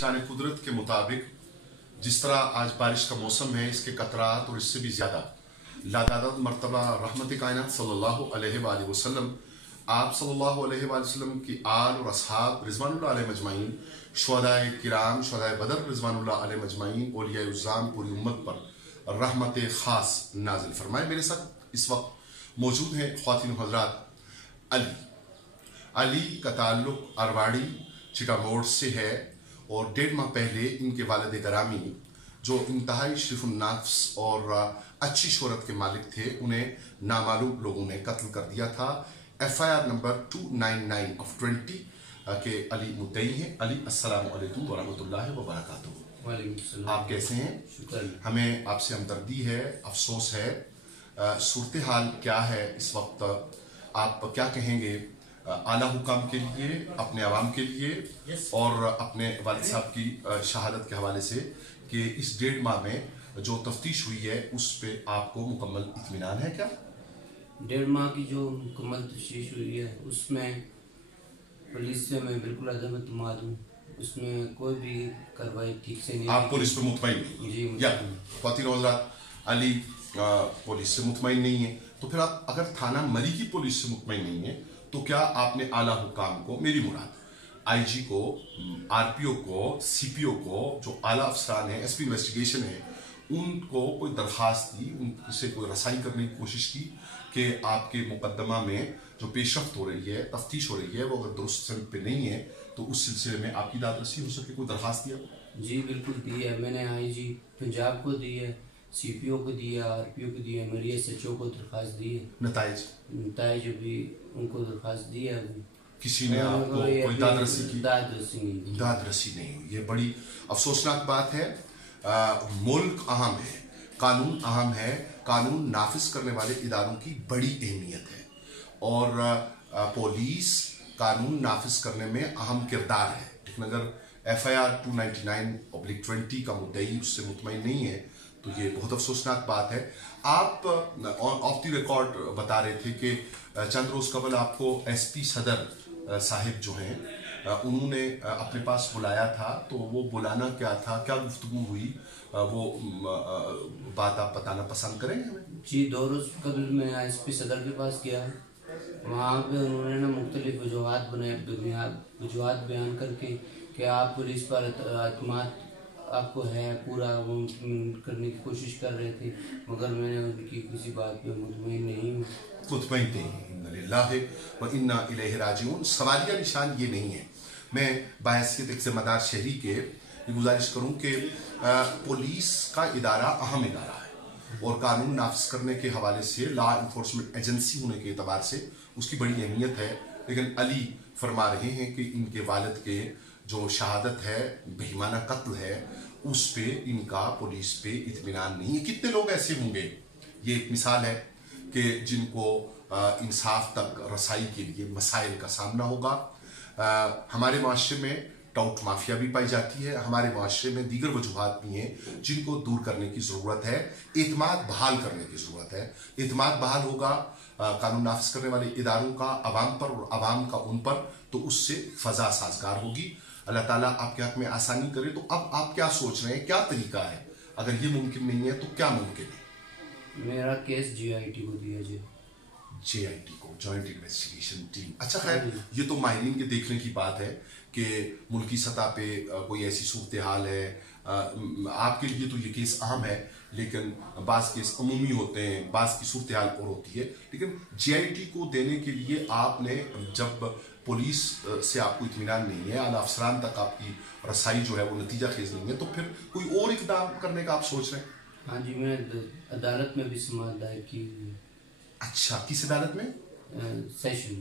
निशान कुदरत के मुताबिक जिस तरह आज बारिश का मौसम है, इसके कतरात और इससे भी ज़्यादा लातादाद मरतबा रहमत कायनात सल्लल्लाहु अलैहि वसल्लम, आप सल्लल्लाहु अलैहि वसल्लम की आल और असहाब रिज़वानुल्लाह अलैहिम अजमाइन, शुहदाए किराम, शुहदाए बदर रिज़वानुल्लाह अलैहिम अजमाइन, औलियाए उज़्ज़ाम पूरी उम्मत पर रहमत ख़ास नाज़िल फरमाए। मेरे साथ इस वक्त मौजूद हैं ख़वातीन हज़रात अली का ताल्लुक़ अरवाड़ी चिटागोड़ से है और 1.5 माह पहले इनके वालिद गरामी जो इंतहाई शरीफ़ुन्नफ्स और अच्छी शोहरत के मालिक थे, उन्हें नामालूम लोगों ने कत्ल कर दिया था। FIR नंबर 299/20 के अली मुद्दई हैं। अली, अस्सलामु अलैकुम व रहमतुल्लाहि व बरकातुहू। वालेकुम। आप कैसे हैं? शुक्र। हमें आपसे हमदर्दी है, अफसोस है। सूरत हाल क्या है इस वक्त? आप क्या कहेंगे आला हुकाम के लिए, अपने आवाम के लिए और अपने वालिद साहब की शहादत के हवाले से कि इस 1.5 माह में जो तफ्तीश हुई है उस पे आपको मुकम्मल इत्मीनान है क्या? 1.5 माह की जो मुकम्मल तफ्तीश हुई है उसमें पुलिस से मैं बिल्कुल अदम एतमाद हूँ। उसमें कोई भी कार्रवाई ठीक से नहीं। आप पुलिस पे मुतमईन? जी, या ख़वातीन हज़रात, अली पुलिस से मुतमईन नहीं है, तो फिर आप अगर थाना मरी की पुलिस से मुतमईन नहीं है तो क्या आपने आला हुकाम को, मेरी मुराद IG को, RPO को, CPO को, जो आला अफसरान है, SP इन्वेस्टिगेशन है, उनको कोई दरख्वास्त दी, उनसे कोई रसाई करने की कोशिश की कि आपके मुकदमा में जो पेशरफ्त हो रही है, तफ्तीश हो रही है, वो अगर दुरुस्त सनद पे नहीं है तो उस सिलसिले में आपकी दादरसी हो सके? कोई दरख्वास्त दिया? जी बिल्कुल दी है। मैंने IG पंजाब को दी है, CPO को दी है, RPO को दी है, मेरी SHO को दरख्वास्त दी है। नताइज भी उनको दरख्वास्त दी है। किसी ने आपको कोई दादरसी की? दादरसी नहीं हुई। ये बड़ी अफसोसनाक बात है। मुल्क अहम है, कानून अहम है, कानून नाफिज करने वाले इदारों की बड़ी अहमियत है और पुलिस कानून नाफिज करने में अहम किरदार है। लेकिन अगर FIR 299/20 का मुद्दई उससे मुतमईन नहीं है तो ये बहुत अफसोसनाक बात है। आप ऑफ द रिकॉर्ड बता रहे थे कि चंद रोज कबल आपको SP सदर साहिब जो हैं उन्होंने अपने पास बुलाया था, तो वो बुलाना क्या था, क्या गुफ्तगू हुई, वो बात आप बताना पसंद करेंगे हमें? जी, 2 रोज कबल मैं SP सदर के पास गया। वहाँ पे उन्होंने ना मुख्तलिफ वजूहात बयान करके कि आप पुलिस पर एतमाद आपको है पूरा, वो करने की कोशिश कर रहे थे, मगर मैंने उनकी किसी बात पे मुतमईन नहीं हूँ। मुतमईन नहीं, इन्ना लिल्लाहि व इन्ना इलैहि राजिऊन। सवालिया निशान ये नहीं है। मैं बाहैसियत एक ज़िम्मेदार शहरी के ये गुजारिश करूँ कि पुलिस का इदारा अहम इदारा है और कानून नाफिज करने के हवाले से लॉ इन्फोर्समेंट एजेंसी होने के अतबार से उसकी बड़ी अहमियत है। लेकिन अली फरमा रहे हैं कि इनके वालिद के जो शहादत है, बेईमाना कत्ल है, उस पे इनका पुलिस पे इत्मीनान नहीं है। कितने लोग ऐसे होंगे? ये एक मिसाल है कि जिनको इंसाफ तक रसाई के लिए मसाइल का सामना होगा। हमारे माशरे में टाउट माफिया भी पाई जाती है, हमारे माशरे में दीगर वजूहात भी हैं जिनको दूर करने की ज़रूरत है, एतमाद बहाल करने की ज़रूरत है। एतमाद बहाल होगा कानून नाफिज करने वाले इदारों का अवाम पर और अवाम का उन पर, तो उससे फ़ज़ा साजगार होगी। अल्लाह ताला आपके हक़ में आसानी करे। तो अब आप क्या सोच रहे हैं, क्या तरीका है? अगर ये मुमकिन नहीं है तो क्या मुमकिन है? मेरा केस JIT को दिया जाए। JIT को, जॉइंट इन्वेस्टिगेशन टीम। अच्छा, खैर ये तो माहिरीन के देखने की बात है कि मुल्की सतह पे कोई ऐसी सूरत हाल है। आपके लिए तो ये केस अहम है, लेकिन बाज़ केस अमूमी होते हैं, बाज़ की सूरत हाल और होती है। लेकिन JIT को देने के लिए आपने, जब पुलिस से आपको इत्मीनान नहीं है, आला अफसरान तक आपकी रसाई जो है वो नतीजा खेज नहीं है, तो फिर कोई और इकदाम करने का आप सोच रहे हैं? हाँ जी, मैं अदालत में भी समाअत दायर की हुई है। अच्छा, किस अदालत में? सेशन।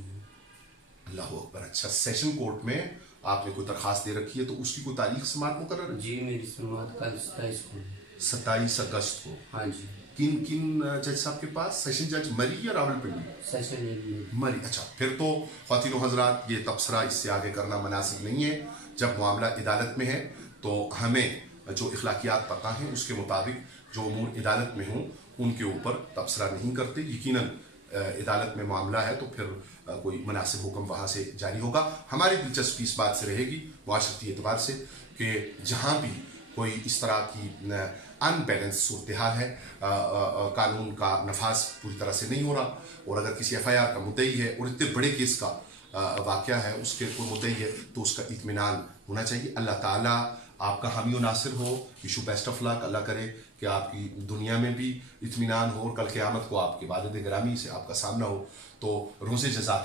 अल्लाह अकबर। अच्छा, सेशन कोर्ट में आपने कोई दरखास्त दे रखी है, तो उसकी कोई तारीख समाअत मुकर्रर है? जी, मेरी समाअत कल 27 को। 27 अगस्त को? हाँ जी। किन जज साहब के पास? सेशन जज मरी या रावलपिंडी? सेशन जज मरी। अच्छा, फिर तो ख़वातीन हज़रात ये तबसरा इससे आगे करना मुनासिब नहीं है। जब मामला अदालत में है तो हमें जो इखलाकियात पता हैं उसके मुताबिक जो उमूर अदालत में हों उनके ऊपर तबसरा नहीं करते। यकीनन अदालत में मामला है तो फिर कोई मुनासिब हुक्म वहाँ से जारी होगा। हमारी दिलचस्पी इस बात से रहेगी, मुआशरती एतबार से, کہ جہاں بھی کوئی اس طرح کی انبیلنس صورتحال ہے، قانون کا نفاذ پوری طرح سے نہیں ہو رہا، اور اگر کسی FIR کا مدعی ہے اور اتنے بڑے کیس کا واقعہ ہے، اس کے کوئی مدعی ہے، تو اس کا اطمینان ہونا چاہیے۔ اللہ تعالیٰ آپ کا حامی و ناصر ہو، وشو بیسٹ آف لک۔ اللہ کرے کہ آپ کی دنیا میں بھی اطمینان ہو اور کل قیامت کو آپ کے والد گرامی سے آپ کا سامنا ہو، تو روز جزا